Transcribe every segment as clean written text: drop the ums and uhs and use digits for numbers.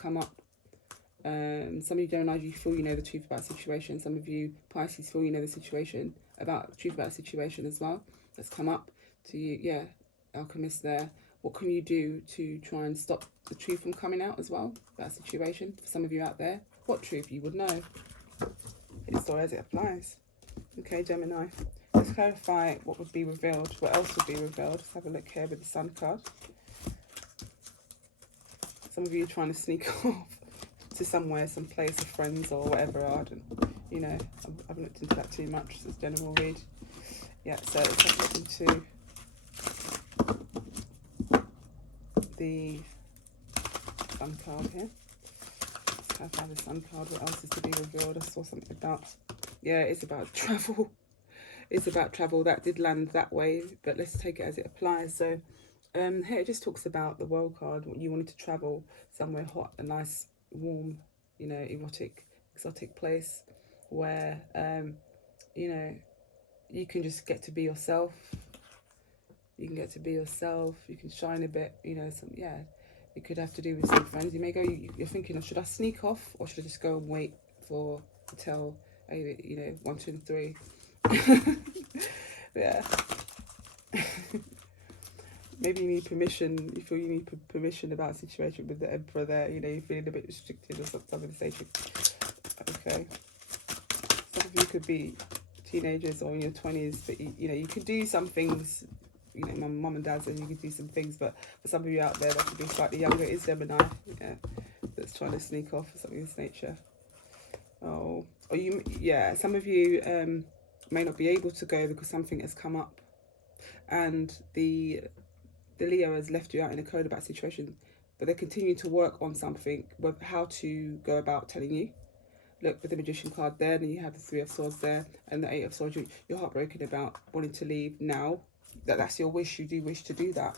come up. Some of you Gemini, you feel you know the truth about a situation. Some of you Pisces feel you know the situation about truth about a situation as well. That's come up to you. Yeah, Alchemist there. What can you do to try and stop the truth from coming out as well about a situation? For some of you out there, what truth you would know? It's so as it applies. Okay, Gemini. Let's clarify what would be revealed. What else would be revealed? Let's have a look here with the Sun card. Some of you are trying to sneak off to somewhere, some place of friends or whatever. I don't, you know, I haven't looked into that too much. It's a general read. Yeah, so let's have a look into the Sun card here. Let's clarify the Sun card. What else is to be revealed? I saw something about, yeah, it's about travel. It's about travel. That did land that way, but let's take it as it applies. So here it just talks about the World card. You wanted to travel somewhere hot, a nice, warm, you know, erotic, exotic place where, you know, you can just get to be yourself. You can get to be yourself. You can shine a bit, you know, yeah. It could have to do with some friends. You may go, you're thinking, oh, should I sneak off or should I just go and wait for hotel, you know, 1, 2, and 3. Yeah. Maybe you need permission. You feel you need permission about a situation with the Emperor there. You know, you're feeling a bit restricted or something of the nature. Okay. Some of you could be teenagers or in your 20s, but you know, you could do some things. You know, my mum and dad said you could do some things, but for some of you out there that could be slightly younger, it's Gemini. Yeah, that's trying to sneak off or something of this nature. Oh, or you, yeah. Some of you may not be able to go because something has come up, and the Leo has left you out in a code about a situation, but they continue to work on something with how to go about telling you. Look, with the Magician card there, then you have the 3 of Swords there, and the 8 of Swords. You're heartbroken about wanting to leave now. That's your wish. You do wish to do that,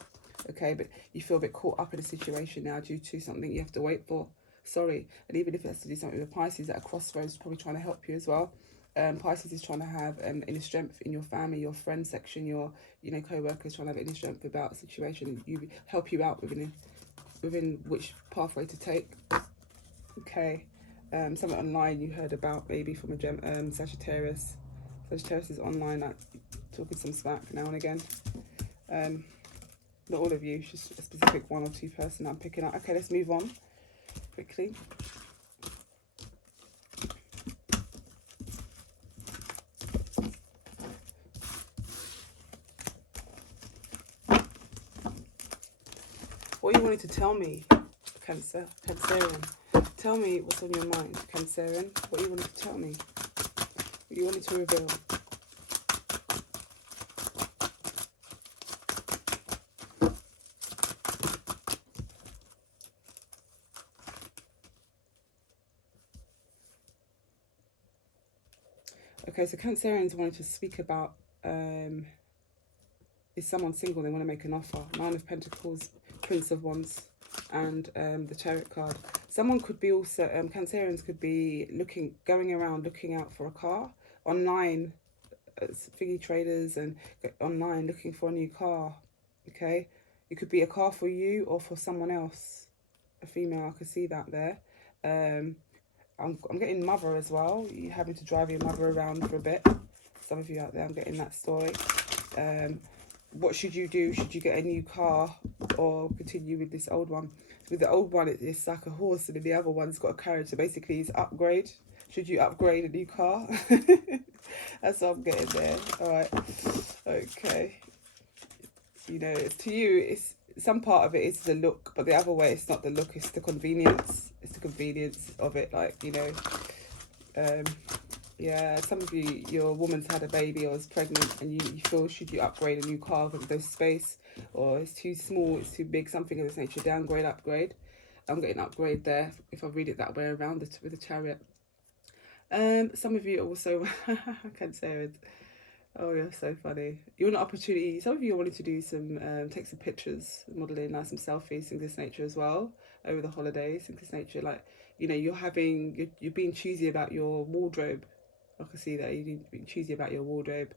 okay? But you feel a bit caught up in a situation now due to something you have to wait for. Sorry. And even if it has to do something with Pisces at a crossroads, probably trying to help you as well. Pisces is trying to have inner strength in your family, your friend section, your, you know, co-workers trying to have inner strength about a situation, and you help you out within which pathway to take. Okay. Something online you heard about maybe from a Sagittarius. Sagittarius is online, like talking some smack now and again. Not all of you, it's just a specific 1 or 2 person I'm picking up. Okay, let's move on quickly. What you wanted to tell me, Cancerian. Tell me what's on your mind, Cancerian. What you wanted to tell me. What you wanted to reveal. Okay, so Cancerians wanted to speak about, is someone single, they want to make an offer. 9 of Pentacles, Prince of Wands, and the Chariot card. Someone could be also, Cancerians could be going around looking out for a car. Online, figgy traders and online looking for a new car, okay? It could be a car for you or for someone else, a female, I could see that there. I'm getting mother as well. You having to drive your mother around for a bit. Some of you out there, I'm getting that story. What should you do? Should you get a new car or continue with this old one? With the old one, it's like a horse, and then the other one's got a carriage. So basically, it's upgrade. Should you upgrade a new car? That's what I'm getting there. All right. Okay. You know, it's to you, it's some part of it is the look, but the other way, it's not the look, it's the convenience. It's the convenience of it, like, you know. Yeah, some of you, your woman's had a baby or is pregnant, and you feel, should you upgrade a new car because there's space, or it's too small, it's too big, something of this nature. Downgrade, upgrade. I'm getting upgrade there if I read it that way around with the Chariot. Some of you also can say it. Oh, you're so funny. You want an opportunity. Some of you wanted to do some, take some pictures, modeling, like some selfies, things of this nature as well over the holidays, things of this nature. Like, you know, you're being choosy about your wardrobe. I can see that you're being choosy about your wardrobe.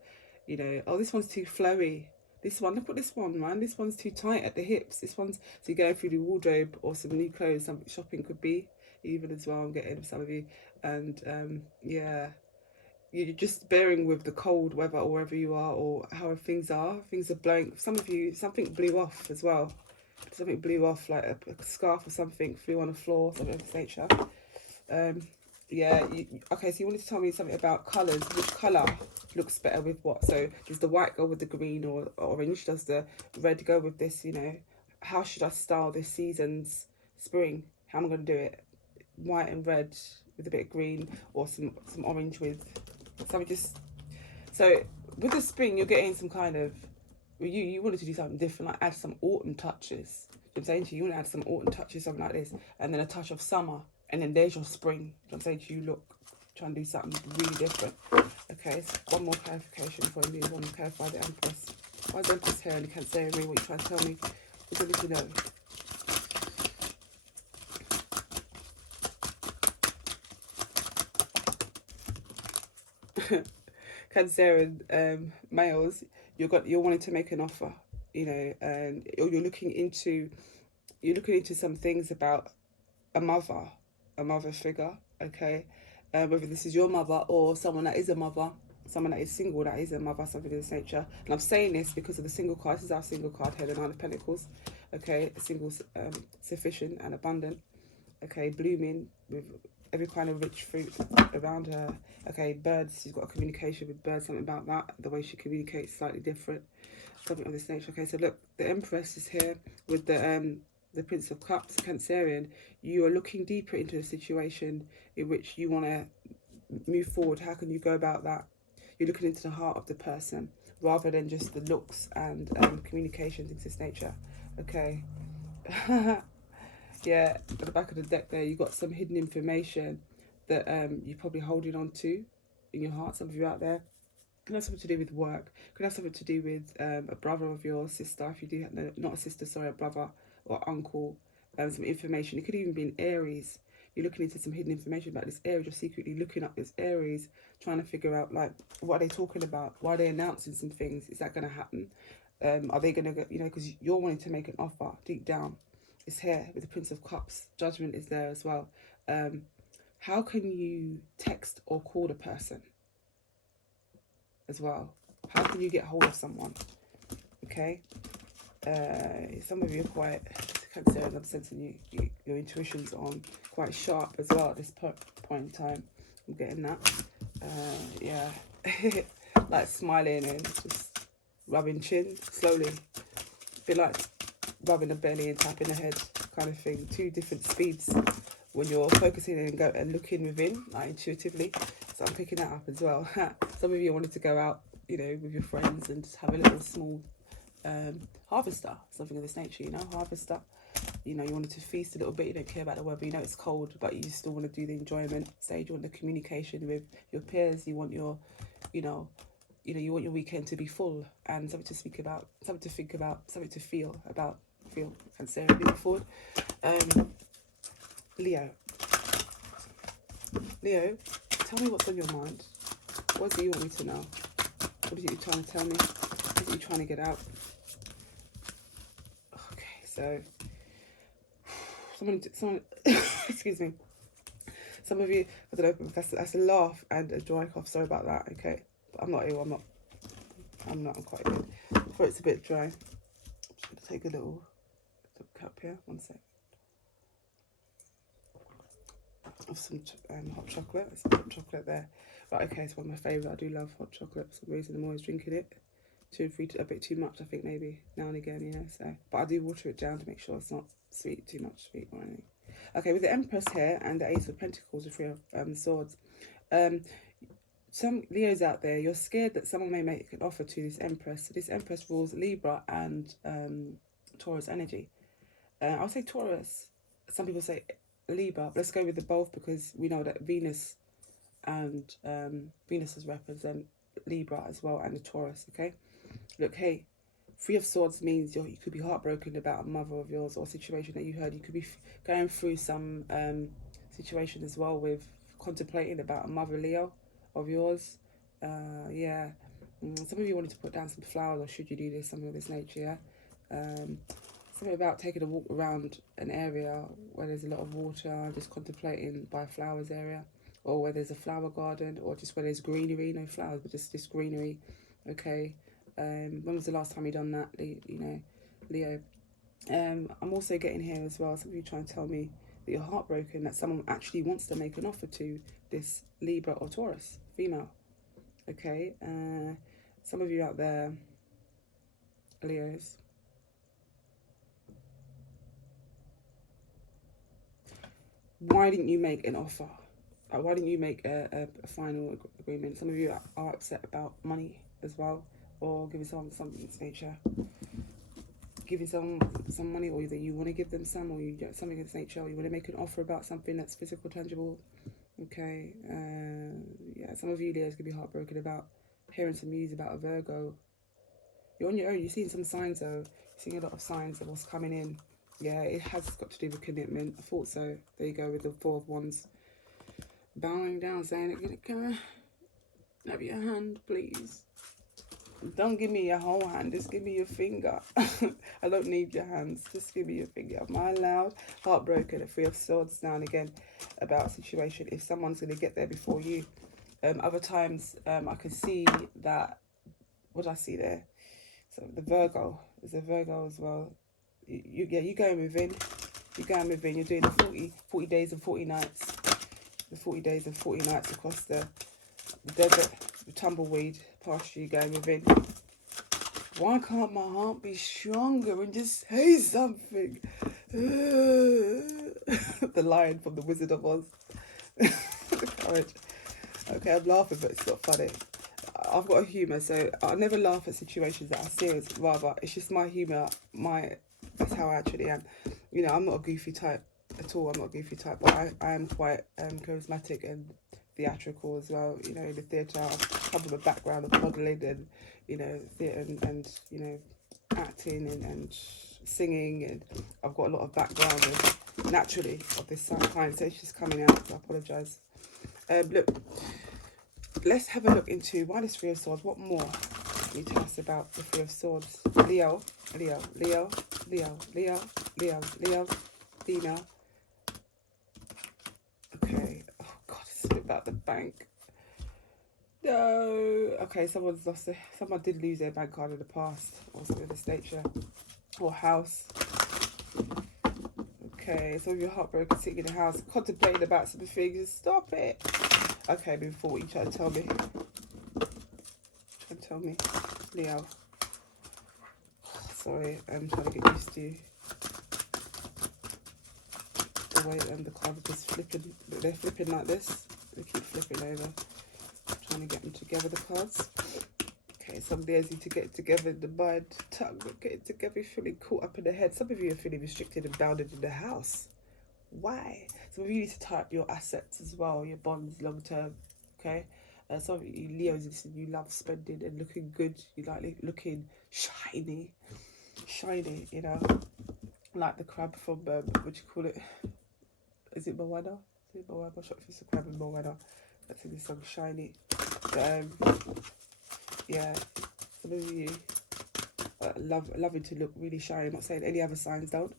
You know, oh, this one's too flowy. This one, look at this one, man. This one's too tight at the hips. This one's, so you're going through the wardrobe or some new clothes, some shopping could be, even as well, I'm getting some of you. And yeah, you're just bearing with the cold weather or wherever you are or how things are. Things are blowing. Some of you, something blew off as well. Something blew off, like a scarf or something flew on the floor, something of this nature. Yeah, okay, so you wanted to tell me something about colours. Which colour looks better with what? So does the white go with the green or orange? Does the red go with this, you know? How should I style this season's spring? How am I going to do it? White and red with a bit of green, or some orange with something just... So with the spring, you're getting some kind of... You wanted to do something different, like add some autumn touches. I'm saying to you, you want to add some autumn touches, something like this, and then a touch of summer, and then there's your spring. I'm saying to you, look, try and do something really different. Okay, so one more clarification before I move on. Clarify the Empress. Why is the Empress here and you can't say me what you're trying to tell me? What do I need to know? Cancerian males, you're wanting to make an offer, you know, and you're looking into some things about a mother figure, okay, whether this is your mother or someone that is a mother, someone that is single that is a mother, something of this nature. And I'm saying this because of the single card. This is our single card here, the Nine of Pentacles, okay, single, sufficient and abundant, okay, blooming with every kind of rich fruit around her. Okay, birds, she's got a communication with birds, something about that, the way she communicates slightly different, something of this nature. Okay, so look, the Empress is here with the Prince of Cups, Cancerian. You are looking deeper into the situation in which you want to move forward. How can you go about that? You're looking into the heart of the person rather than just the looks and communication, things of this nature. Okay. Yeah, at the back of the deck there, you got some hidden information that you're probably holding on to in your heart, some of you out there. Could have something to do with work. Could have something to do with a brother of your sister, if you do have, no, not a sister, sorry, a brother or uncle. Some information. It could even be in Aries. You're looking into some hidden information about this Aries. You're secretly looking up this Aries, trying to figure out, like, what are they talking about? Why are they announcing some things? Is that going to happen? Are they going to go, you know, because you're wanting to make an offer deep down. It's here with the Prince of Cups. Judgment is there as well. How can you text or call the person as well? How can you get hold of someone? Okay. Some of you are quite concerned. I'm sensing your intuition's on quite sharp as well at this point in time. I'm getting that. Yeah. Like smiling and just rubbing chin slowly. A bit like rubbing the belly and tapping the head kind of thing. Two different speeds when you're focusing and looking within, like intuitively. So I'm picking that up as well. Some of you wanted to go out, you know, with your friends and just have a little small harvester, something of this nature, you know, harvester. You know, you wanted to feast a little bit, you don't care about the weather, you know it's cold, but you still want to do the enjoyment stage. You want the communication with your peers, you want your, you want your weekend to be full and something to speak about, something to think about, something to feel about, and say moving forward. Leo, tell me what's on your mind. What do you want me to know? What is it you're trying to tell me? What is it you're trying to get out? Okay, so someone excuse me. Some of you, I don't know, that's a laugh and a dry cough. Sorry about that. Okay, but I'm not ill. I'm quite good. Throat's a bit dry. I'm just gonna take a little cup here. One sec. Of some hot chocolate. There's some hot chocolate there. Right, okay, it's one of my favourite. I do love hot chocolate for some reason. I'm always drinking it. A bit too much, I think, maybe now and again, yeah. So, but I do water it down to make sure it's not too much sweet or anything. Okay, with the Empress here and the Ace of Pentacles, the Three of Swords, some Leos out there, you're scared that someone may make an offer to this Empress. So this Empress rules Libra and Taurus energy. I'll say Taurus. Some people say Libra. But let's go with the both because we know that Venus and Venus is represent Libra as well and the Taurus. Okay, look, hey, Three of Swords means you could be heartbroken about a mother of yours or a situation that you heard. You could be going through some situation as well with contemplating about a mother Leo of yours. Yeah, Some of you wanted to put down some flowers, or should you do this, something of this nature, yeah? Something about taking a walk around an area where there's a lot of water, just contemplating by flowers area, or where there's a flower garden, or just where there's greenery, no flowers, but just greenery, okay? When was the last time you done that, Leo? I'm also getting here as well, some of you trying to tell me that you're heartbroken, that someone actually wants to make an offer to this Libra or Taurus, female, okay? Some of you out there, Leos, why didn't you make an offer? Why didn't you make a final agreement? Some of you are upset about money as well, or giving someone something in this nature. Giving someone some money, or either you want to give them some, or you get something in this nature, or you want to make an offer about something that's physical, tangible. Okay, yeah, some of you Leos could be heartbroken about hearing some news about a Virgo. You're on your own. You're seeing some signs though. You're seeing a lot of signs of what's coming in. Yeah, it has got to do with commitment. I thought so. There you go with the Four of Wands. Bowing down, saying, can I have your hand, please? Don't give me your whole hand, just give me your finger. I don't need your hands, just give me your finger. Am I loud? Heartbroken, a Three of Swords down again about a situation. If someone's going to get there before you. Other times, I can see that, what did I see there? So the Virgo, there's a Virgo as well. You're going within. You're going within. You're doing the 40 days and 40 nights. The 40 days and 40 nights across the desert, the tumbleweed pasture. You're going within. Why can't my heart be stronger and just say something? The lion from the Wizard of Oz. Courage. Okay, I'm laughing, but it's not funny. I've got a humour, so I never laugh at situations that are serious. Rather, it's just my humour. That's how I actually am. You know, I'm not a goofy type at all. I'm not a goofy type, but I am quite charismatic and theatrical as well. You know, in the theatre, I've come from a background of modelling and, you know, theatre and you know, acting and singing, and I've got a lot of background and naturally of this kind, so it's just coming out. So I apologise. Look, let's have a look into why this Three of Swords. What more can you tell us about the Three of Swords? Leo, Leo, Leo, Leo, Leo, Leo, Leo, female. Okay. Oh God, it's about the bank. No. Okay, someone's lost it. Someone did lose their bank card in the past, or something of this nature, or house. Okay, some of your heartbroken sitting in the house, contemplating about some things. Stop it. Okay, before what you try to tell me. Leo. Sorry, I'm trying to get used to the way the cards are just flipping. They're flipping like this. They keep flipping over. I'm trying to get them together, the cards. Okay, some days need to get it together in the mind, tongue, get it together, feeling caught up in the head. Some of you are feeling restricted and bounded in the house. Why? Some of you need to tie up your assets as well, your bonds long term. Okay, some of you Leos, listen, you love spending and looking good. You like looking shiny, you know, like the crab from what do you call it? Is it Moana? Is it Moana? I'm not sure if it's a crab in Moana. That's in the song Shiny. Yeah, some of you loving to look really shiny. I'm not saying any other signs don't,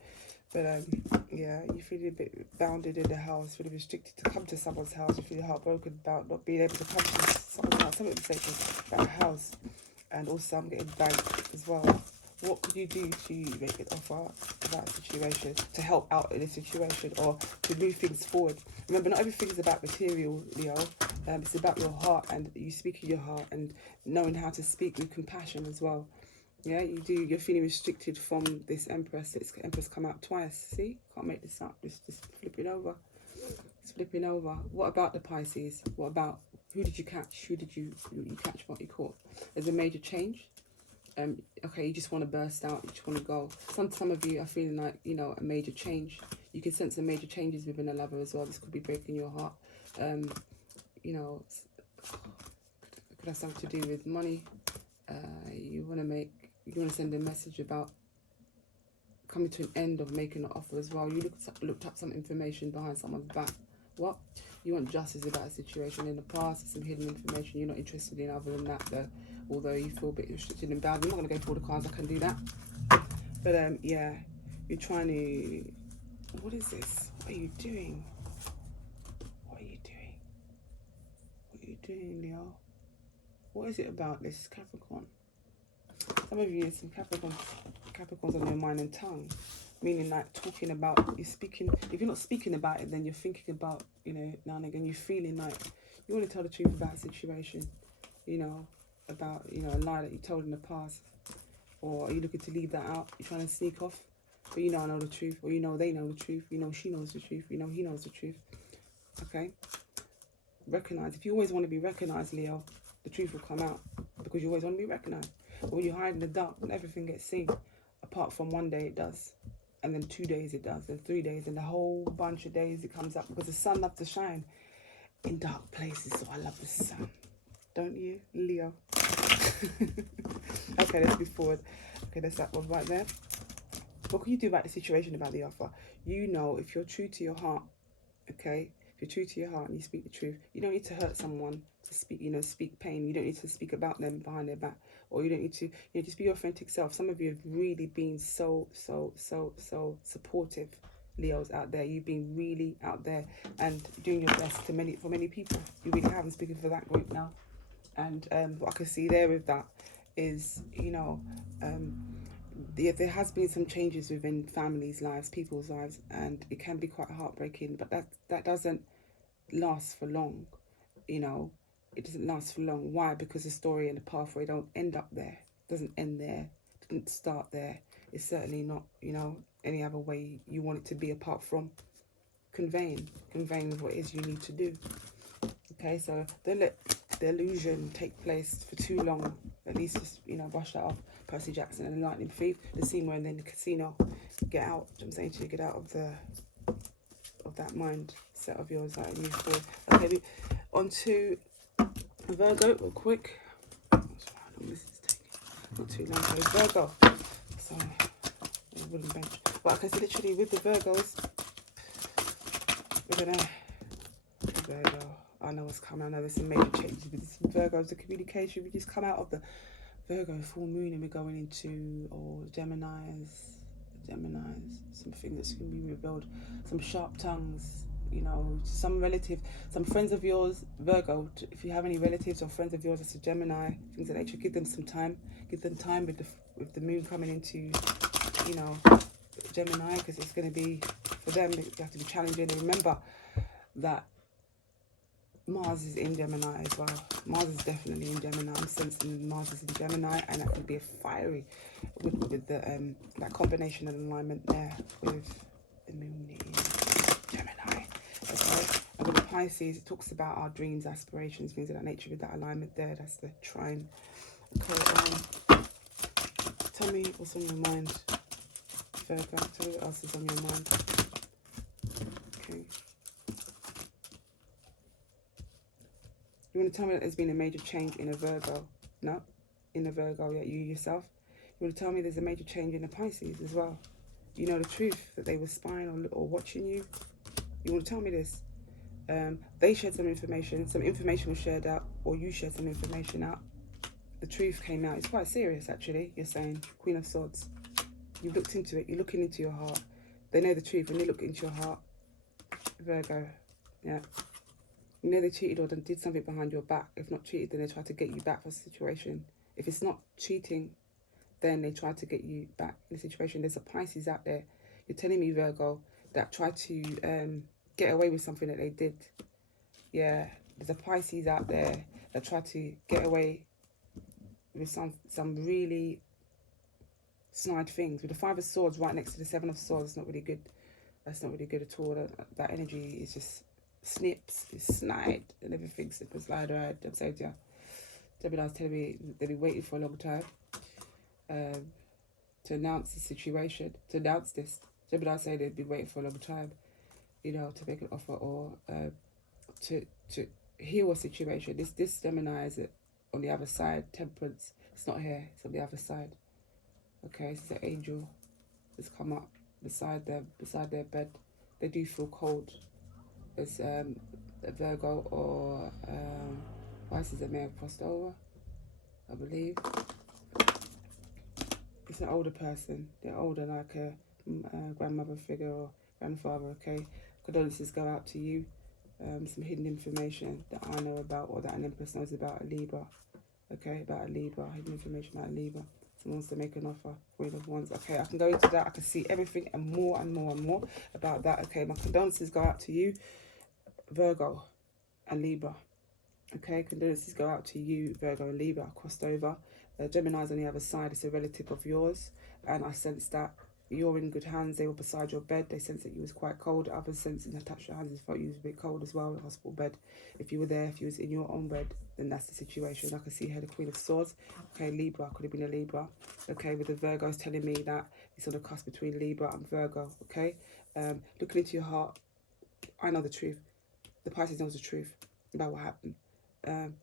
but yeah, you feel a bit bounded in the house, really restricted to come to someone's house. You feel heartbroken about not being able to come to someone's house. Some of them say about a house, and also I'm getting banked as well. What could you do to make an offer about a situation, to help out in a situation, or to move things forward? Remember, not everything is about material, Leo. It's about your heart, and you speaking your heart, and knowing how to speak with compassion as well. Yeah, you do. You're feeling restricted from this Empress. This Empress come out twice. See, can't make this up. Just flipping over. It's flipping over. What about the Pisces? What about, who did you catch? Who did you catch? What you caught? There's a major change. Okay, you just want to burst out. You just want to go. Some of you are feeling like, you know, a major change. You can sense the major changes within a lover as well. This could be breaking your heart. You know, could have something to do with money. You want to send a message about coming to an end of making an offer as well. You looked up some information behind someone's back. What? You want justice about a situation in the past, some hidden information you're not interested in other than that, though. Although you feel a bit restricted and bound. I'm not going to go through all the cards, I can do that. But yeah, you're trying to... What is this? What are you doing? What are you doing? What are you doing, Leo? What is it about this Capricorn? Some of you, there's some Capricorns on your mind and tongue. Meaning like talking about, you're speaking, if you're not speaking about it, then you're thinking about, you know, now and again, you're feeling like you want to tell the truth about a situation, you know, about, you know, a lie that you told in the past. Or are you looking to leave that out? You're trying to sneak off, but you know I know the truth, or you know they know the truth, you know she knows the truth, you know he knows the truth. Okay? Recognize. If you always want to be recognized, Leo, the truth will come out because you always want to be recognized. But when you hide in the dark, when everything gets seen, apart from one day it does, and then 2 days it does, and 3 days, and a whole bunch of days it comes up because the sun loves to shine in dark places. So I love the sun, don't you, Leo? Okay, let's move forward. Okay, that's that one right there. What can you do about the situation, about the offer? You know, if you're true to your heart, okay, if you're true to your heart and you speak the truth, you don't need to hurt someone to speak, you know, speak pain. You don't need to speak about them behind their back, or you don't need to, you know, just be your authentic self. Some of you have really been so supportive, Leos out there. You've been really out there and doing your best for many people. You really have. I'm speaking for that group now. And what I can see there with that is, you know, there has been some changes within families' lives, people's lives, and it can be quite heartbreaking, but that doesn't last for long, you know. It doesn't last for long. Why? Because the story and the pathway don't end up there. It doesn't end there. It didn't start there. It's certainly not, you know, any other way you want it to be apart from conveying what it is you need to do. Okay, so don't let the illusion take place for too long. At least just, you know, brush that off. Percy Jackson and the Lightning Thief, the scene where in the casino, get out. I'm saying to you, get out of that mindset of yours that I move forward. Okay, on to Virgo real quick. This is taking not too long. So Virgo. Sorry, wooden bench. But okay, so literally with the Virgos, we're gonna Virgo. I know what's coming. I know there's some major changes with this Virgos. The communication, we just come out of the Virgo full moon and we're going into, or Geminis, something that's going to be revealed, some sharp tongues, you know, some relative, some friends of yours, Virgo, if you have any relatives or friends of yours that's a Gemini, things of nature, give them some time, with the moon coming into, you know, Gemini, because it's going to be, for them, you have to be challenging. And remember that Mars is in Gemini as well. Mars is definitely in Gemini. I'm sensing Mars is in Gemini, and that could be a fiery with the that combination and alignment there with the moon in Gemini. Okay, and with the Pisces, it talks about our dreams, aspirations, things of that nature. With that alignment there, that's the trine. Okay, tell me what's on your mind, Virgo. Tell me what else is on your mind. Okay. You want to tell me that there's been a major change in a Virgo? No? In a Virgo, yeah, you yourself. You want to tell me there's a major change in the Pisces as well? You know the truth, that they were spying or watching you? You want to tell me this? They shared some information was shared out, or you shared some information out. The truth came out. It's quite serious, actually, you're saying. Queen of Swords. You've looked into it. You're looking into your heart. They know the truth. When they look into your heart, Virgo, yeah. You know they cheated or did something behind your back. If not cheated, then they try to get you back for the situation. If it's not cheating, then they try to get you back in the situation. There's a Pisces out there, you're telling me, Virgo, that tried to get away with something that they did. Yeah, there's a Pisces out there that tried to get away with some really snide things. With the Five of Swords right next to the Seven of Swords, it's not really good. That's not really good at all. That energy is just snips, it's snide, and everything snip and slide right. I'm saying to you, Gemini's telling me they've been waiting for a long time to announce the situation, to announce this. Gemini saying they've been waiting for a long time, you know, to make an offer or to heal a situation. This Gemini is on the other side. Temperance, it's not here, it's on the other side. Okay, it's an angel that's come up beside them, beside their bed. They do feel cold. It's a Virgo or Pisces that may have crossed over, I believe. It's an older person. They're older, like a grandmother figure or grandfather, okay? Condolences go out to you. Some hidden information that I know about or that an Empress knows about a Libra, okay? About a Libra, hidden information about a Libra. Someone wants to make an offer, Queen of Wands. Okay, I can go into that. I can see everything and more and more and more about that. Okay, my condolences go out to you, Virgo and Libra. Okay, condolences go out to you, Virgo and Libra. I crossed over. Gemini's on the other side. It's a relative of yours, and I sense that you're in good hands. They were beside your bed. They sensed that you was quite cold. Others sensing they touched your hands and felt you was a bit cold as well in the hospital bed. If you were there, if you was in your own bed, then that's the situation. I can see here the Queen of Swords. Okay, Libra, could have been a Libra. Okay, with the Virgos telling me that it's on the cusp between Libra and Virgo. Okay, looking into your heart, I know the truth. The Pisces knows the truth about what happened.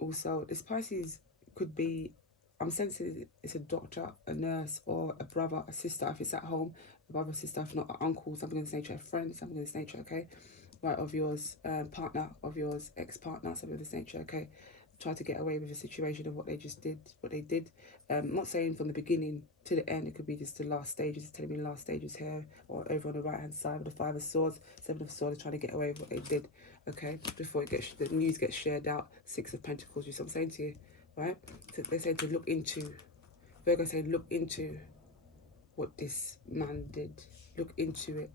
Also, this Pisces could be, I'm sensing it's a doctor, a nurse, or a brother, a sister, if it's at home, a brother, sister, if not an uncle, something in this nature, a friend, something in this nature, okay? Right, of yours, partner, of yours, ex-partner, something of this nature, okay? Try to get away with the situation of what they just did, what they did. I'm not saying from the beginning to the end, it could be just the last stages, it's telling me last stages here, or over on the right-hand side with the Five of Swords, Seven of Swords, trying to get away with what they did, okay? Before it gets, the news gets shared out, Six of Pentacles, you see what I'm saying to you, right? So they say to look into, Virgo saying look into what this man did. Look into it,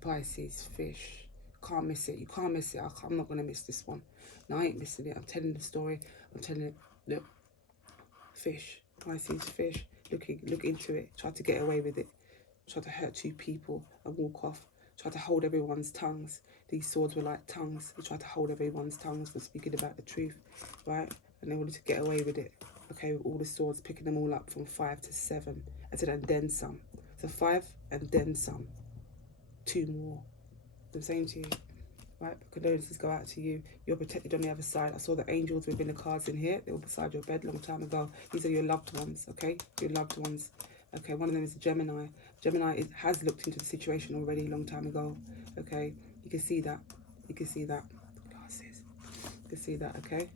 Pisces, fish. Can't miss it. You can't miss it. I'm not going to miss this one. No, I ain't missing it. I'm telling the story. I'm telling it. Look, fish, Pisces, fish. Look into it. Try to get away with it. Try to hurt two people and walk off. Try to hold everyone's tongues. These swords were like tongues. They tried to hold everyone's tongues for speaking about the truth, right? And they wanted to get away with it. Okay, with all the swords, picking them all up from 5 to 7. I said, and then some. So 5 and then some. 2 more. I'm saying to you, right? Condolences go out to you. You're protected on the other side. I saw the angels within the cards in here. They were beside your bed a long time ago. These are your loved ones, okay? Your loved ones. Okay, one of them is a Gemini. Gemini has looked into the situation already a long time ago, okay? You can see that. You can see that. Glasses. You can see that, okay?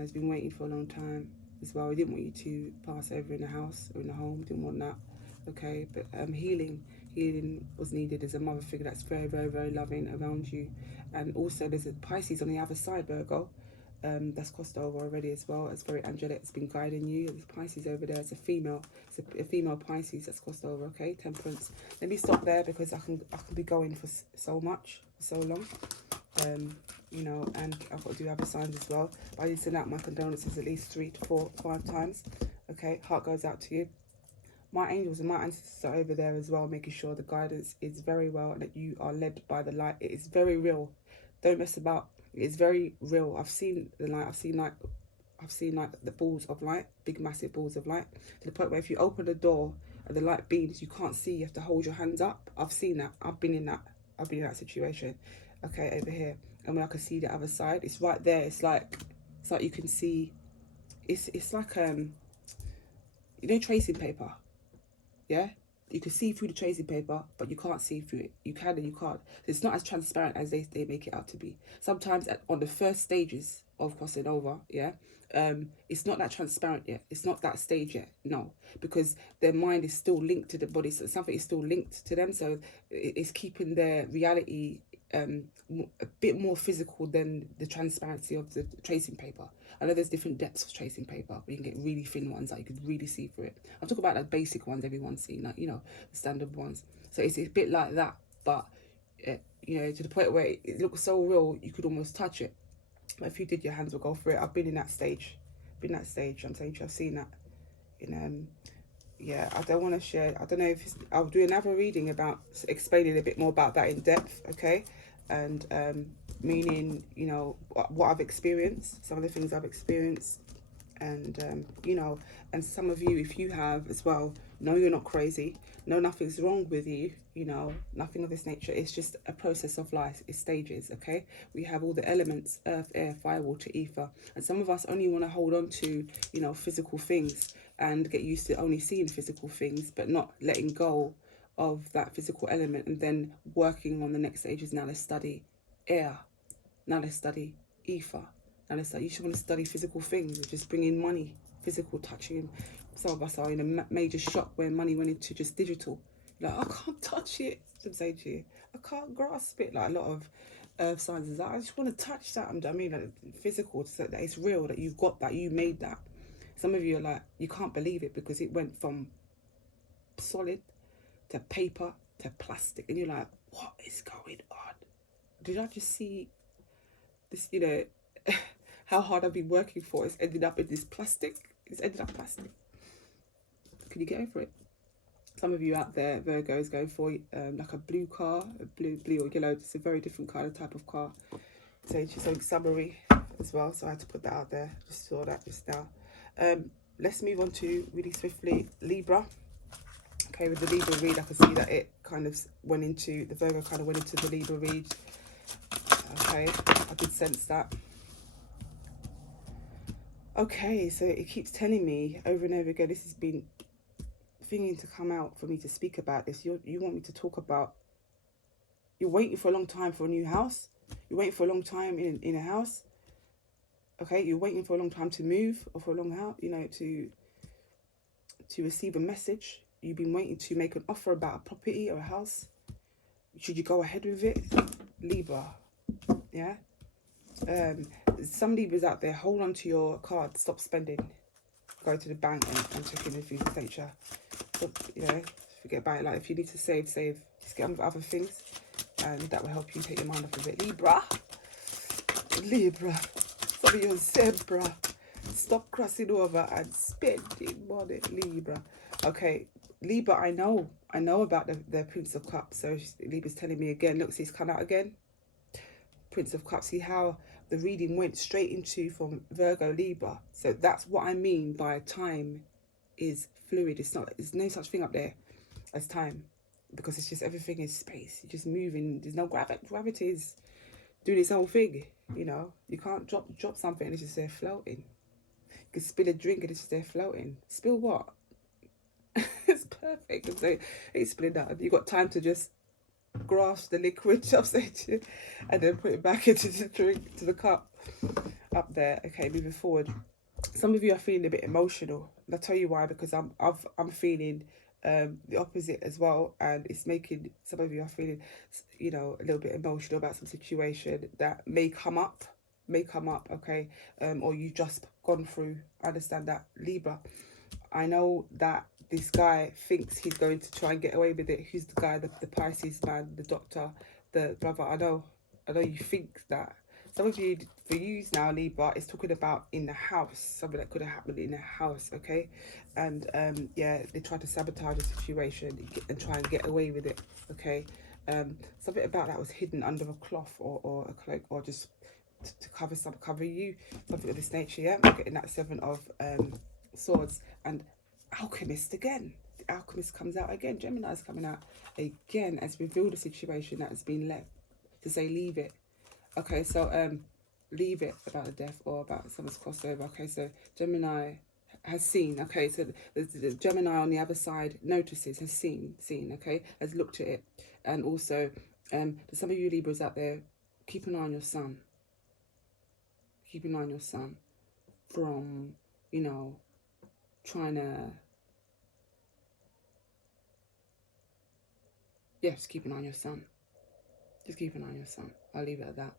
He's been waiting for a long time as well. He didn't want you to pass over in the house or in the home. Didn't want that, okay? But healing was needed. There's a mother figure that's very, very, very loving around you. And also there's a Pisces on the other side, Virgo. That's crossed over already as well. It's very angelic. It's been guiding you. There's Pisces over there. It's a female. It's a female Pisces that's crossed over. Okay, Temperance. Let me stop there because I can be going for so much, for so long. You know, and I've got to do other signs as well. But I need to send out my condolences at least 3 to 4, 5 times. Okay, heart goes out to you. My angels and my ancestors are over there as well, making sure the guidance is very well and that you are led by the light. It is very real. Don't mess about. It's very real. I've seen the light. I've seen like the balls of light, big massive balls of light, to the point where if you open the door and the light beams, you can't see. You have to hold your hands up. I've seen that. I've been in that situation. Okay, over here, and when I can see the other side, it's right there. It's like you can see. It's like you know, tracing paper. Yeah, you can see through the tracing paper, but you can't see through it. You can and you can't. It's not as transparent as they make it out to be. Sometimes on the first stages of crossing over, yeah, it's not that transparent yet. It's not that stage yet, no, because their mind is still linked to the body, so something is still linked to them, so it's keeping their reality a bit more physical than the transparency of the tracing paper. I know there's different depths of tracing paper, but you can get really thin ones that you could really see through it. I'm talking about the basic ones everyone's seen, like, you know, the standard ones. So it's a bit like that, but you know, to the point where it looks so real you could almost touch it. But if you did, your hands will go for it. I've been in that stage. I'm saying to you, I've seen that. Yeah, I don't want to share. I don't know if I'll do another reading about explaining a bit more about that in depth, okay? And meaning, you know, what I've experienced, some of the things I've experienced, and you know, and some of you, if you have as well, no, you're not crazy, no, nothing's wrong with you, you know, nothing of this nature. It's just a process of life. It's stages, okay? We have all the elements: earth, air, fire, water, ether, and some of us only want to hold on to, you know, physical things and get used to only seeing physical things, but not letting go of that physical element, and then working on the next stage is now let's study air, now let's study ether, now let's study, you should want to study physical things, just bring in money, physical touching. Some of us are in a major shock where money went into just digital. Like, I can't touch it. I'm saying to you, I can't grasp it. Like a lot of earth signs is like, I just want to touch that. I mean, like, physical, so that it's real, that you've got that, you made that. Some of you are like, you can't believe it because it went from solid to paper to plastic, and you're like, what is going on? Did I just see this? You know, how hard I've been working for. It's ended up in this plastic. It's ended up plastic. Can you get over it? Some of you out there, Virgos, going for like a blue car, a blue or yellow. It's a very different kind of type of car. So it's just a summary as well. So I had to put that out there. Just saw that just now. Let's move on to really swiftly Libra. Okay, with the Libra read, I can see that it kind of went into, the Virgo kind of went into the Libra read. Okay, I did sense that. Okay, so it keeps telling me over and over again, this has been thinking to come out for me to speak about this. You want me to talk about, you're waiting for a long time for a new house. You're waiting for a long time in a house. Okay, you're waiting for a long time to move, or for a long house, you know, to receive a message. You've been waiting to make an offer about a property or a house. Should you go ahead with it? Libra, yeah? Some Libras out there, hold on to your card, stop spending. Go to the bank and check in with your nature. So, you know, forget about it. Like, if you need to save. Just get on with other things, and that will help you take your mind off of it. Libra. Some of you zebra. Stop crossing over and spending money, Libra. Okay, Libra, I know about the Prince of Cups. So Libra's telling me again, look, see, it's come out again. Prince of Cups. See how the reading went straight into from Virgo, Libra. So that's what I mean by time is fluid. There's no such thing up there as time, because it's just, everything is space. You're just moving. There's no gravity. Gravity is doing its whole thing. You know, you can't drop something and it's just there floating. You can spill a drink and it's just there floating. Spill what? It's perfect. I'm saying it's spilling out. You got time to just grasp the liquid, I'm saying to you, and then put it back into the drink, to the cup up there. Okay, moving forward. Some of you are feeling a bit emotional. And I'll tell you why, because I'm feeling the opposite as well, and it's making some of you are feeling, you know, a little bit emotional about some situation that may come up, okay, or you just gone through. I understand that, Libra. I know that this guy thinks he's going to try and get away with it. Who's the guy, the Pisces man, the doctor, the brother? I know you think that. Some of you, for you now, Libra, is talking about in the house, something that could have happened in the house, okay? And yeah, they try to sabotage the situation and try and get away with it, okay? Something about that was hidden under a cloth or a cloak, or just to cover you, something of this nature. Yeah, we're getting that Seven of Swords and Alchemist again. The Alchemist comes out again. Gemini is coming out again as revealed a situation that has been left, to say leave it. Okay, so leave it about the death or about someone's crossover. Okay, so Gemini has seen. Okay, so the Gemini on the other side notices, has seen, okay, has looked at it. And also, to some of you Libras out there, keep an eye on your sun. Keep an eye on your sun from, you know, trying to, yeah, just keep an eye on your sun. Just keep an eye on your sun. I'll leave it at that.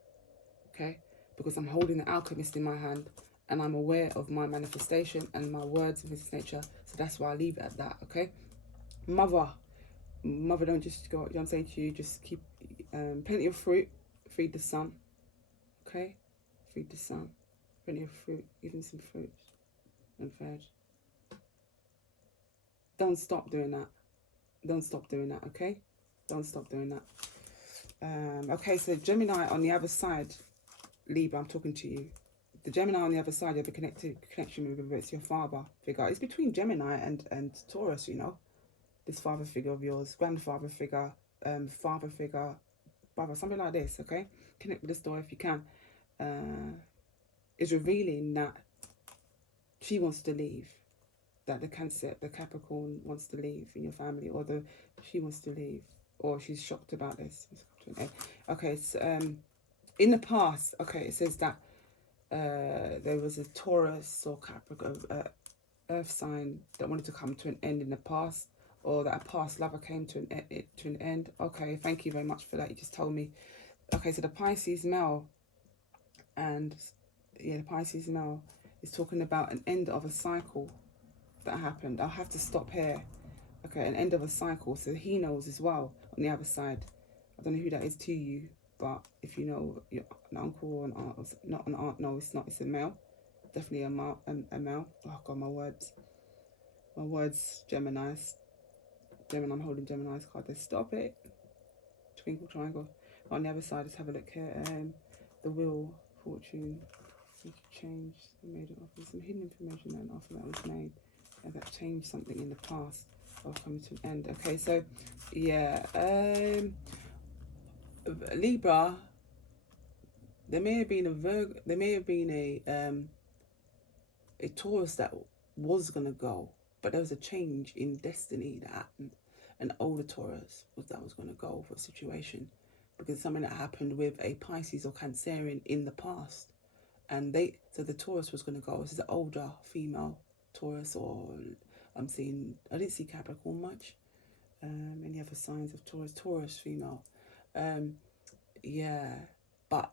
Okay, because I'm holding the Alchemist in my hand, and I'm aware of my manifestation and my words of this nature, so that's why I leave it at that. Okay, mother, don't just go, you know what I'm saying to you, just keep plenty of fruit, feed the sun. Okay, feed the sun, plenty of fruit, even some fruits and veg. Don't stop doing that. Don't stop doing that. Okay, don't stop doing that. Okay, so Gemini on the other side, Libra, I'm talking to you. The Gemini on the other side, you have a connection with, whether it's your father figure. It's between Gemini and Taurus, you know. This father figure of yours, grandfather figure, father figure, brother, something like this, okay? Connect with the story if you can. Is revealing that she wants to leave. that the Capricorn wants to leave in your family, or she wants to leave, or she's shocked about this. Okay, so in the past, okay, it says that there was a Taurus or Capricorn earth sign that wanted to come to an end in the past, or that a past lover came to an end. Okay, thank you very much for that. You just told me. Okay, so the Pisces male, and yeah, the Pisces male is talking about an end of a cycle that happened. I'll have to stop here. Okay, an end of a cycle. So he knows as well on the other side. I don't know who that is to you, but if you know your an uncle or an aunt, or not an aunt, no, it's not. It's a male. Definitely a male. Oh God, my words, Geminis. Gemini, I'm holding Gemini's card there. Stop it. Twinkle triangle. On the other side, let's have a look here. The wheel, fortune, change, made it off. There's some hidden information that an offer that was made that changed something in the past or coming to an end. Okay, so yeah, Libra. There may have been a Virgo. There may have been a Taurus that was gonna go, but there was a change in destiny that happened. An older Taurus was going to go for a situation because something that happened with a Pisces or Cancerian in the past, and so the Taurus was going to go. This is an older female Taurus, or I didn't see Capricorn much. Any other signs of Taurus female? Yeah, but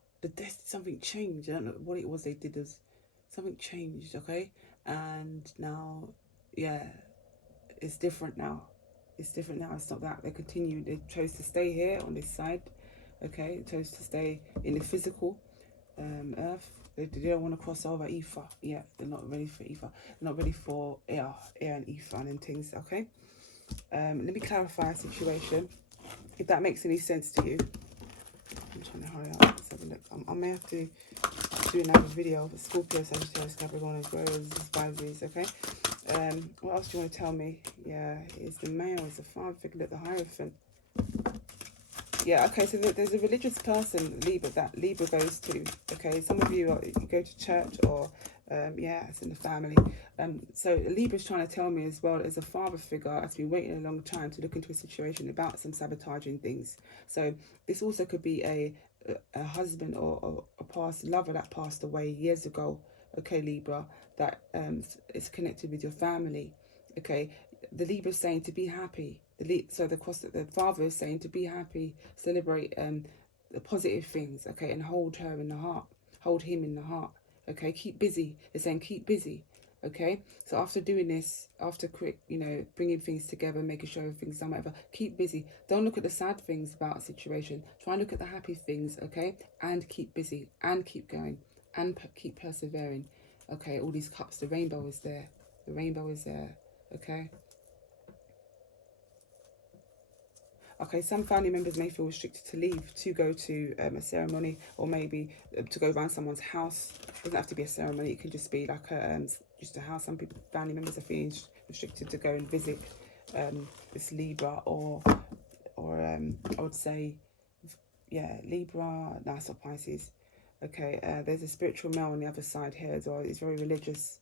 something changed. I don't know what it was they did. Something changed, okay, and now, yeah, it's different now. It's different now. It's not that. They continued. They chose to stay here on this side. Okay, they chose to stay in the physical earth. They don't want to cross over ether. Yeah, they're not ready for ether. They're not ready for air and ether and things. Okay. Let me clarify a situation, if that makes any sense to you. I'm trying to hurry up. Let's have a look. I may have to do another video for Scorpio, Sagittarius, Capricorn, Aquarius, Pisces. Okay. What else do you want to tell me? Yeah, it's the male, it's the father figure, look, the Hierophant. Yeah, okay, so there's a religious person, Libra, that Libra goes to. Okay, some of you go to church, or yeah, it's in the family. So Libra's trying to tell me as well, there's a father figure that's been waiting a long time to look into a situation about some sabotaging things. So this also could be a husband or a past lover that passed away years ago. Okay, Libra, that is connected with your family. Okay, the Libra is saying to be happy. The father is saying to be happy, celebrate the positive things. Okay, and hold her in the heart, hold him in the heart. Okay, keep busy. They're saying keep busy. Okay, so after doing this, after bringing things together, making sure everything's done, whatever, keep busy. Don't look at the sad things about a situation. Try and look at the happy things. Okay, and keep busy and keep going. And keep persevering. Okay, all these cups, the rainbow is there. The rainbow is there. Okay. Okay, some family members may feel restricted to leave to go to a ceremony, or maybe to go around someone's house. It doesn't have to be a ceremony. It could just be like just a house. Some family members are feeling restricted to go and visit this Libra, or I would say, yeah, Libra. No, it's not Pisces. Okay, there's a spiritual male on the other side here as well. He's very religious.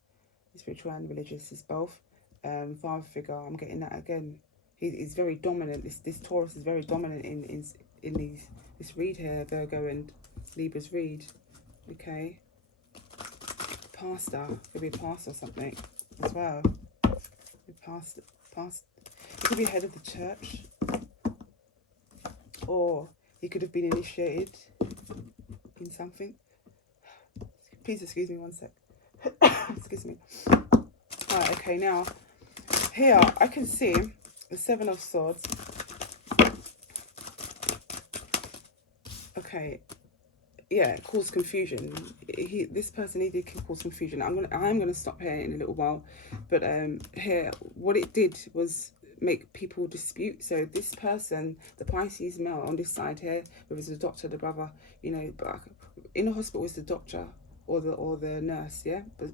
Spiritual and religious is both. Father figure, I'm getting that again. He's very dominant. This Taurus is very dominant in this read here, Virgo and Libra's read. Okay. Pastor. Could be a pastor or something as well. Pastor. He could be head of the church. Or he could have been initiated in something. Please excuse me one sec. Excuse me. Alright, okay, now here I can see the Seven of Swords. Okay, yeah, cause confusion. This person needed to cause confusion. I'm gonna stop here in a little while, but here what it did was make people dispute. So this person, the Pisces male on this side here, whether it's the doctor, the brother, but in the hospital is the doctor or the nurse, yeah, but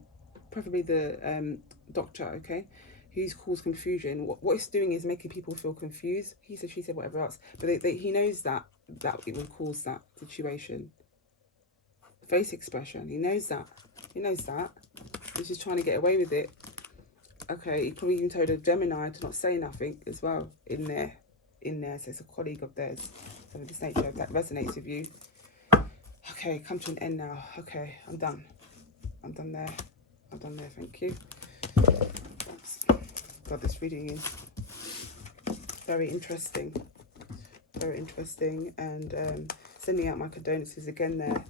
preferably the doctor, okay, who's caused confusion. What it's doing is making people feel confused. He said, she said, whatever else, but he knows that it will cause that situation. Face expression, he knows that. He's just trying to get away with it. Okay, you could even told a Gemini to not say nothing as well in there. So it's a colleague of theirs. So of this nature, if that resonates with you. Okay, come to an end now. Okay, I'm done. I'm done there. I'm done there, thank you. Oops. God, this reading is very interesting. Very interesting. And sending out my condolences again there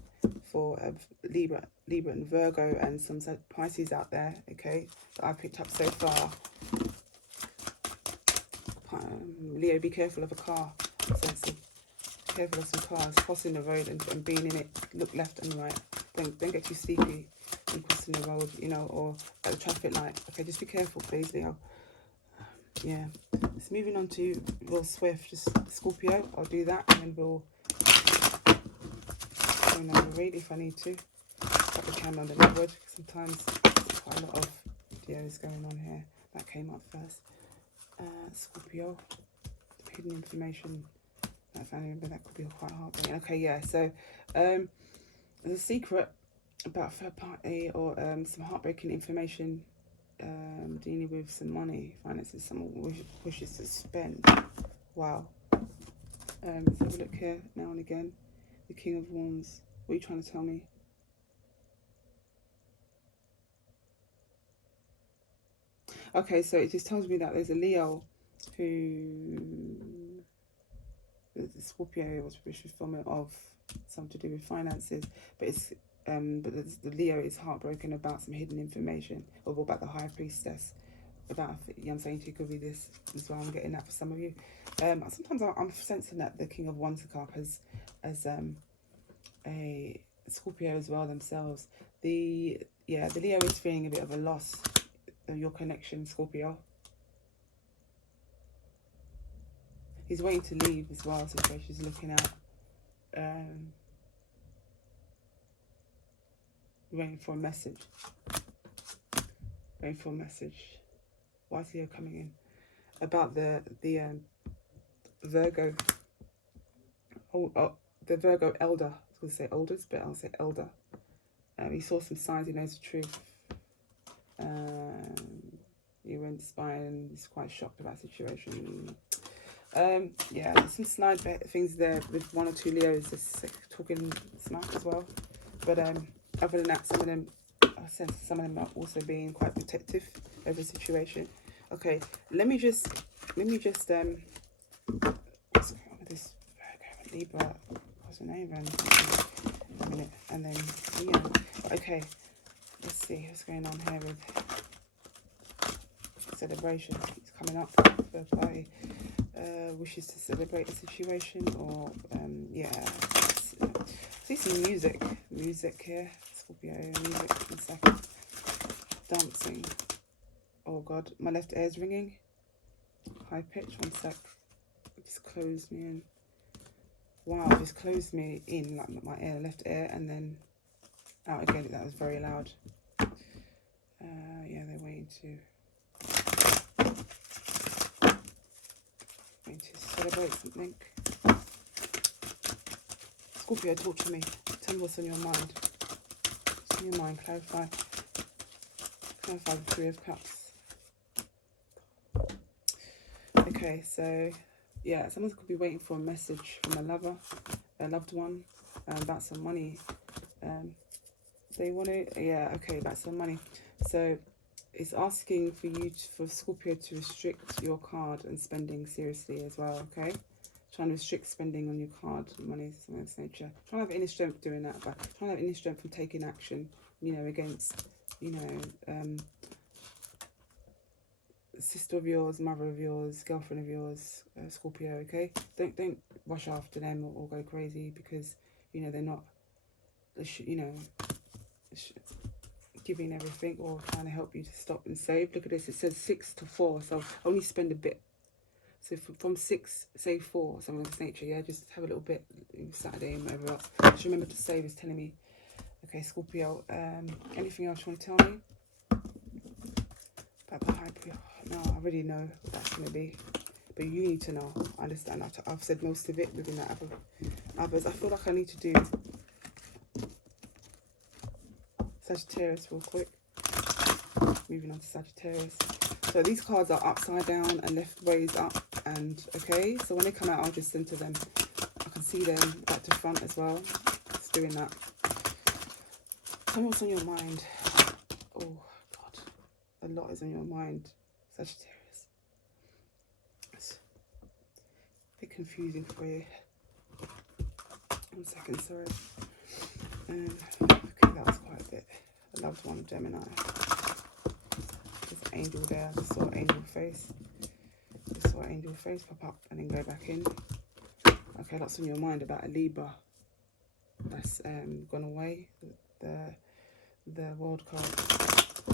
for Libra and Virgo and some Pisces out there, okay, that I've picked up so far. Leo, be careful of a car. So careful of some cars crossing the road and being in it. Look left and right. Don't get too sleepy when crossing the road, you know, or at the traffic light. Okay, just be careful, please, Leo. Yeah. It's moving on to real swift, just Scorpio. I'll do that, and then we'll go another read if I need to. Put the camera on the wood. Sometimes there's quite a lot of videos going on here. That came up first. Scorpio, hidden information. I remember that could be quite heartbreaking. Okay, yeah. So there's a secret about a third party or some heartbreaking information dealing with some money, finances. Someone wishes to spend. Wow. Let's have a look here now and again. The King of Wands. What are you trying to tell me? Okay, so it just tells me that there's a Leo who, the Scorpio was fulfillment of something to do with finances, but it's the Leo is heartbroken about some hidden information, or about the High Priestess. About, you know, I'm saying to you, could be this as well. I'm getting that for some of you. Sometimes I'm sensing that the King of Wands come up as a Scorpio as well themselves. The Leo is feeling a bit of a loss of your connection, Scorpio. He's waiting to leave as well, so she's looking out. Waiting for a message. Waiting for a message. Why is Leo coming in? About the Virgo. The Virgo elder. I was going to say elders, but I'll say elder. He saw some signs, he knows the truth. He went spying and he's quite shocked about the situation. Yeah, there's some snide things there with one or two Leos just talking smack as well. But other than that, some of them, I sense some of them are also being quite protective over the situation. Okay, let me just what's going on with this Libra? What's her name? In a minute, and then yeah. Okay, let's see what's going on here with celebration. It's coming up. Third party wishes to celebrate the situation, or yeah. See some music here. Scorpio music. 1 second. Dancing. Oh God, my left ear's ringing. High pitch. 1 sec. It just closed me in. Wow, it just closed me in, like my ear, left ear, and then out again. That was very loud. Yeah, they're waiting to celebrate something. Scorpio, talk to me. Tell me what's on your mind. What's on your mind? Clarify. Clarify the Three of Cups. Okay, so yeah, someone could be waiting for a message from a lover, a loved one, about some money. They want to, yeah, okay, about some money. So it's asking for you for Scorpio to restrict your card and spending seriously as well. Okay, trying to restrict spending on your card, money, something of this nature. Trying to have any strength doing that, but trying to have any strength from taking action, you know, against, you know, sister of yours, mother of yours, girlfriend of yours, Scorpio. Okay, don't rush after them or go crazy, because you know they're not, you know, giving everything or trying to help you to stop and save. Look at this, it says 6 to 4, so only spend a bit. So from 6, say 4, something of this nature. Yeah, just have a little bit Saturday and whatever else. Just remember to save, is telling me. Okay, Scorpio. Anything else you want to tell me about the high priest? No, I already know what that's going to be, but you need to know. I understand. I've said most of it within that others. I feel like I need to do Sagittarius real quick. Moving on to Sagittarius. So these cards are upside down and left ways up, and okay, so when they come out, I'll just center them. I can see them back to front as well. It's doing that. Tell me what's on your mind. Oh God, a lot is on your mind, Sagittarius. It's a bit confusing for you. 1 second, sorry. Okay, that was quite a bit. A loved one, Gemini. There's an angel there. I saw angel face. I saw angel face pop up and then go back in. Okay, lots on your mind about a Libra that's gone away. The world card.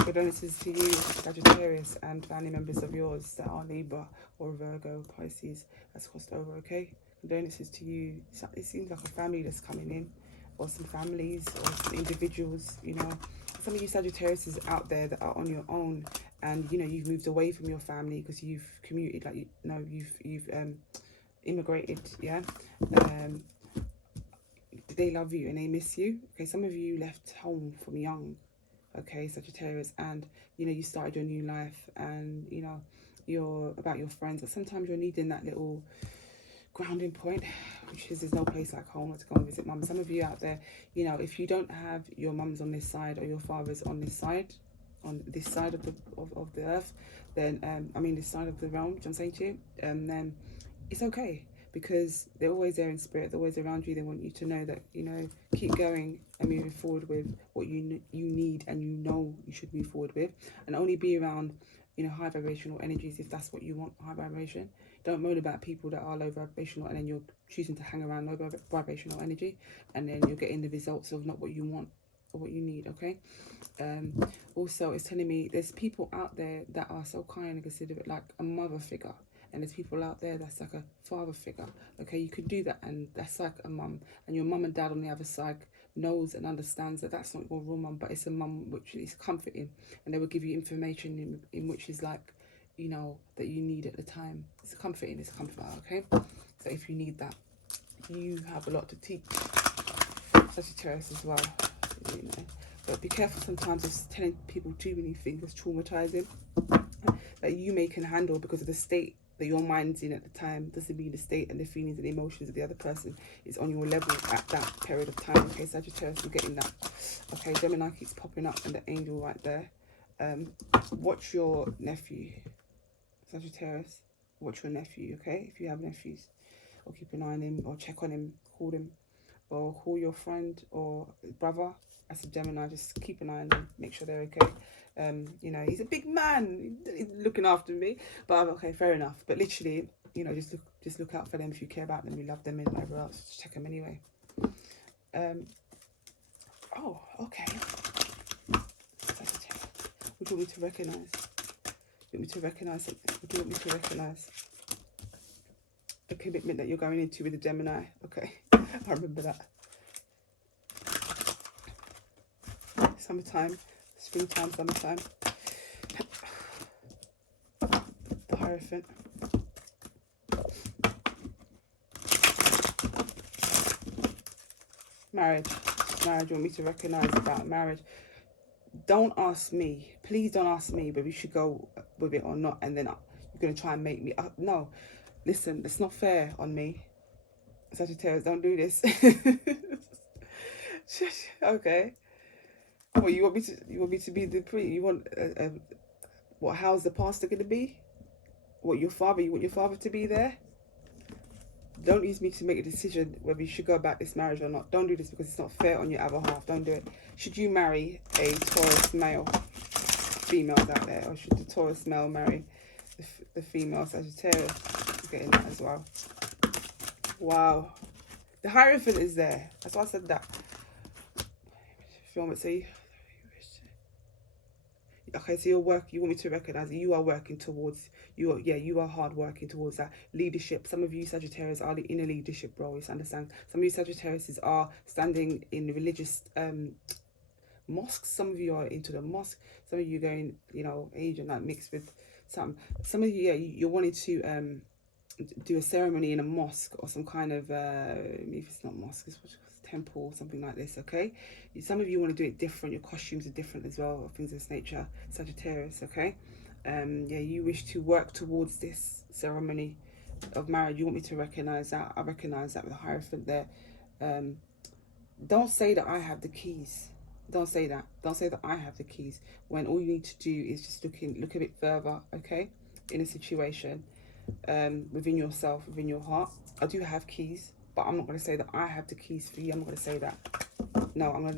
Condolences to you, Sagittarius, and family members of yours that are Libra or Virgo, Pisces, that's crossed over, okay? Condolences to you. It seems like a family that's coming in, or some families, or some individuals, you know. Some of you Sagittarius out there that are on your own, and, you know, you've moved away from your family because you've commuted, like, you know, you've immigrated, yeah? They love you and they miss you. Okay, some of you left home from young, okay, Sagittarius, and you know, you started your new life, and you know, you're about your friends, but sometimes you're needing that little grounding point, which is there's no place like home to go and visit mum. Some of you out there, you know, if you don't have your mums on this side or your fathers on this side of the earth, then I mean this side of the realm, which I'm saying to you, then it's okay, because they're always there in spirit, they're always around you. They want you to know that, you know, keep going and moving forward with what you need and you know you should move forward with, and only be around, you know, high vibrational energies if that's what you want, high vibration. Don't moan about people that are low vibrational and then you're choosing to hang around low vibrational energy, and then you're getting the results of not what you want or what you need, okay? Also, it's telling me there's people out there that are so kind and considerate, like a mother figure. And there's people out there that's like a father figure, okay? You can do that, and that's like a mum. And your mum and dad on the other side knows and understands that that's not your real mum, but it's a mum which is comforting. And they will give you information in which is like, you know, that you need at the time. It's comforting, it's a comfort, okay? So if you need that, you have a lot to teach Sagittarius as well, you know. But be careful sometimes of telling people too many things that's traumatizing, that you may can handle, because of the state that your mind's in at the time. Doesn't mean the state and the feelings and the emotions of the other person is on your level at that period of time. Okay, Sagittarius, you're getting that. Okay, Gemini keeps popping up, and the angel right there. Watch your nephew, Sagittarius. Watch your nephew, okay? If you have nephews, or keep an eye on him, or check on him, call him, or call your friend or brother. As a Gemini, just keep an eye on them, make sure they're okay. You know, he's a big man, he's looking after me, but okay, fair enough. But literally, you know, just look out for them. If you care about them, you love them, and whatever else, just check them anyway. Oh, okay. Would you want me to recognize? You want me to recognize something? Would you want me to recognize the commitment that you're going into with the Gemini? Okay, I remember that. Summertime, springtime, summertime. The Hierophant. Marriage. Marriage, you want me to recognize about marriage? Don't ask me. Please don't ask me whether you should go with it or not, and then you're going to try and make me... no, listen, it's not fair on me. Sagittarius, don't do this. Okay. Well, you want me to be the priest? You want what? How's the pastor going to be? What, your father? You want your father to be there? Don't use me to make a decision whether you should go about this marriage or not. Don't do this, because it's not fair on your other half. Don't do it. Should you marry a Taurus male, females out there, or should the Taurus male marry the female Sagittarius? I'm getting that as well. Wow, the Hierophant is there. That's why I said that. Film it, see. Okay, so you want me to recognize that you are working towards, you are hard working towards that leadership. Some of you Sagittarius are in a leadership role, you understand? Some of you Sagittarius are standing in religious mosques. Some of you are into the mosque. Some of you going, you know, Asian, like mixed with some of you, yeah, you're wanting to do a ceremony in a mosque, or some kind of maybe it's not mosque, it's temple, something like this, okay? Some of you want to do it different. Your costumes are different as well, things of this nature, Sagittarius, okay? Yeah, you wish to work towards this ceremony of marriage. You want me to recognize that. I recognize that with the Hierophant there. Don't say that I have the keys. Don't say that. Don't say that I have the keys, when all you need to do is just look a bit further, okay, in a situation, within yourself, within your heart. I do have keys, but I'm not going to say that I have the keys for you. I'm not going to say that. No, I'm not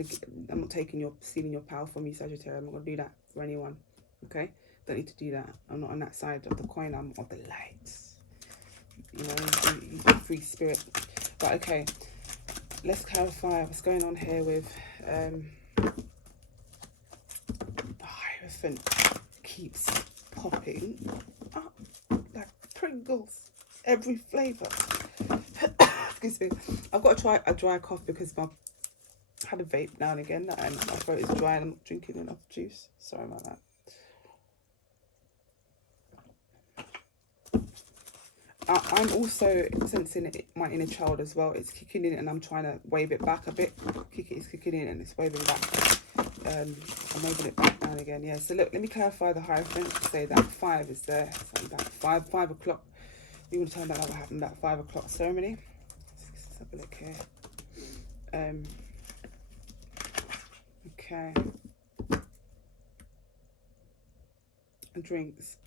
stealing your power from you, Sagittarius. I'm not going to do that for anyone, okay? Don't need to do that. I'm not on that side of the coin. I'm of the lights. You know, you free spirit. But okay, let's clarify what's going on here with the Hierophant. Keeps popping up like Pringles, every flavour. Excuse me. I've got to try a dry cough because I had a vape now and again and my throat is dry and I'm not drinking enough juice. Sorry about that. I'm also sensing my inner child as well. It's kicking in and I'm trying to wave it back a bit. It's kicking in and it's waving back. I'm waving it back now and again. Yeah, so look, let me clarify the Hierophant. Say that 5 is there. So that 5 o'clock. We want to turn back what happened, that 5 o'clock ceremony. Let's have a look here. Okay. Drinks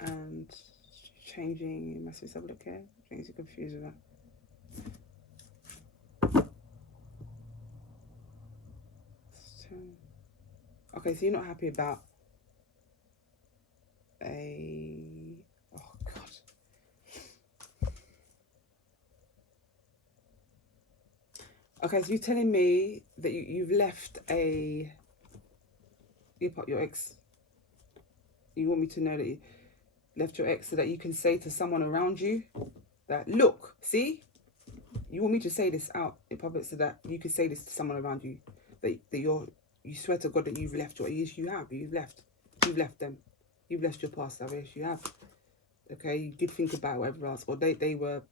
and changing. You must have a look here. Drinks are confused with that. Okay, so you're not happy about oh god. Okay, so you're telling me that you've left your ex. You want me to know that you left your ex so that you can say to someone around you that, look, see? You want me to say this out in public so that you can say this to someone around you, that you swear to God that you've left your, yes, you have, you've left them. You've left your past, yes, you have. Okay, you did think about whatever else, or they were,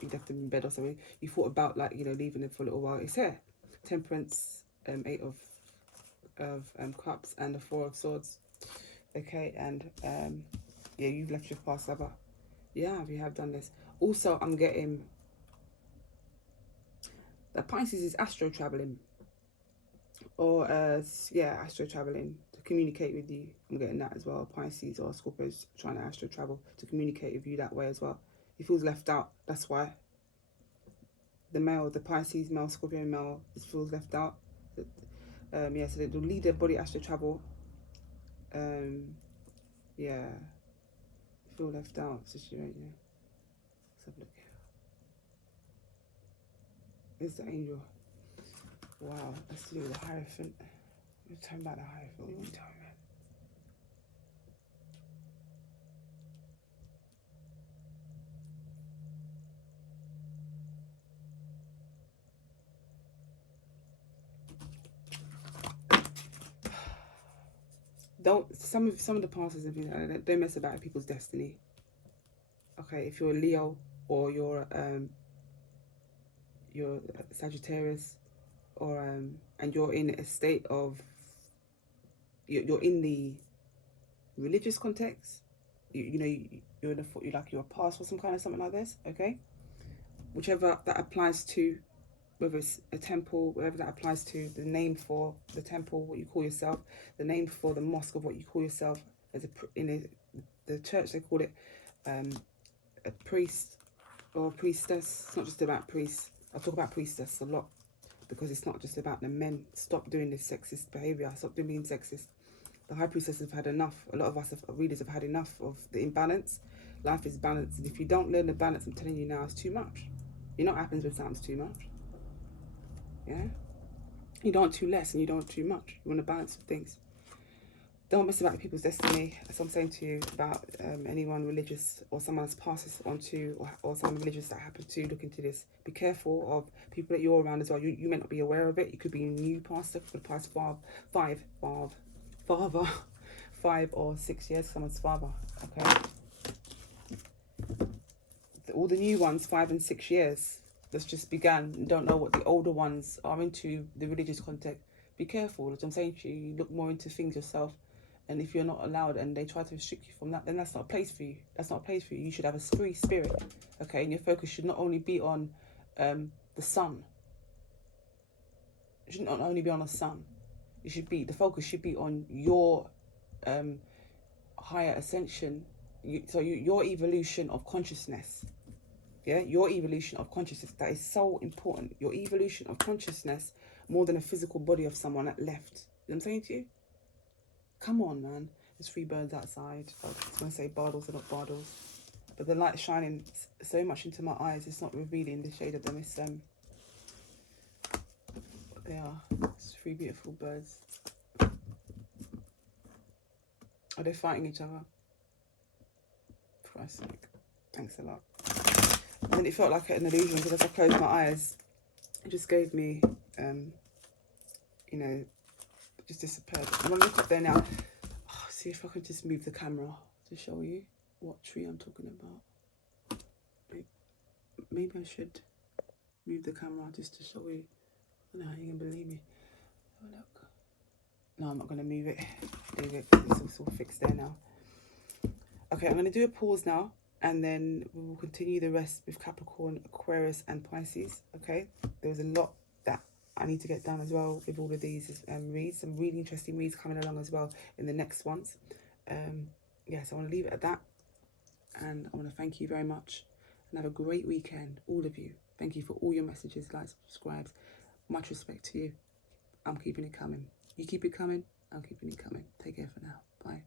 you left them in bed or something. You thought about, like, you know, leaving them for a little while. It's here. Temperance, 8 of cups and the 4 of swords. Okay, and yeah, you've left your past lover. Yeah, you have done this. Also, I'm getting that Pisces is astro traveling, or yeah, astro traveling to communicate with you. I'm getting that as well. Pisces or Scorpios trying to astro travel to communicate with you that way as well. He feels left out. That's why the Pisces male, Scorpio male, feels left out. Yeah, so they'll lead their body astro travel. Yeah, feel left out situation. Let's have a look. Here's the angel. Wow, let's do the Hierophant. We'll turn back the Hierophant. What do you want to tell me? Some of the pastors and things like that, don't mess about with people's destiny. Okay, if you're a Leo or you're Sagittarius, or and you're in a state of, you're in the religious context, you know, you're in you're a pastor or some kind of something like this. Okay, whichever that applies to, whether it's a temple, whatever that applies to, the name for the temple, what you call yourself, the name for the mosque of what you call yourself, as the church they call it a priest or a priestess. It's not just about priests. I talk about priestess a lot because it's not just about the men. Stop doing this sexist behavior. Stop being sexist. The high priestess have had enough. A lot of us readers have had enough of the imbalance. Life is balanced, and if you don't learn the balance, I'm telling you now, it's too much. You know what happens when something's too much? Yeah, you don't want too less and you don't want too much. You want to balance things. Don't mess about people's destiny. That's what I'm saying to you about anyone religious or someone that's passed this on to, or someone religious that happened to look into this. Be careful of people that you're around as well. You may not be aware of it. You could be a new pastor for the past 5 or 6 years, someone's father. Okay, all the new ones, 5 and 6 years. That's just began, don't know what the older ones are into, the religious context. Be careful, as I'm saying to you, look more into things yourself. And if you're not allowed and they try to restrict you from that, then that's not a place for you. That's not a place for you. You should have a free spirit, okay? And your focus should not only be on the sun. It should not only be on the sun. The focus should be on your higher ascension. Your evolution of consciousness. Yeah, your evolution of consciousness. That is so important. Your evolution of consciousness more than a physical body of someone that left. You know what I'm saying to you? Come on, man. There's 3 birds outside. I was going to say bardals are not bardals. But the light's shining so much into my eyes, it's not revealing the shade of them. It's, they are. It's 3 beautiful birds. Are they fighting each other? For Christ's sake. Thanks a lot. And then it felt like an illusion because as I closed my eyes, it just gave me, you know, it just disappeared. I'm going to look up there now. Oh, see if I can just move the camera to show you what tree I'm talking about. Maybe I should move the camera just to show you. I don't know how you can believe me. Have a look. No, I'm not going to move it. Leave it because it's all fixed there now. Okay, I'm going to do a pause now. And then we will continue the rest with Capricorn, Aquarius and Pisces, okay? There was a lot that I need to get done as well with all of these reads. Some really interesting reads coming along as well in the next ones. Yes, I want to leave it at that. And I want to thank you very much. And have a great weekend, all of you. Thank you for all your messages, likes, subscribes. Much respect to you. I'm keeping it coming. You keep it coming, I'm keeping it coming. Take care for now. Bye.